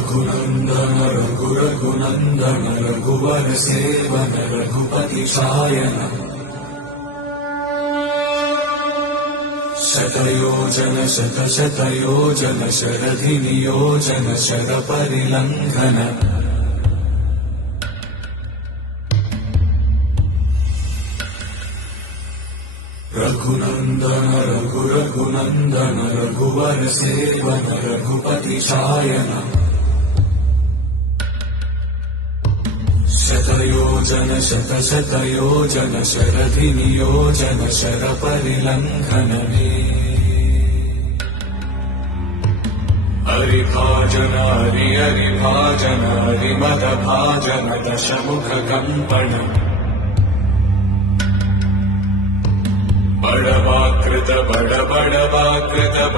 रघुनन्दन रघुनन्दन रघुवर सेवन रघुपति शायन शतयोजन शतशतयोजन शरधि नियोजन शरपरिलङ्घन रघुनन्दन रघुनन्दन रघुवर सेवन रघुपति शायन शतयोजन शतशतयोजन शरधि नियोजन शरपरिलङ्घन हरिभाजन हरिभाजन हरिमदभाजन दशमुख कम्पण बड़वाकृत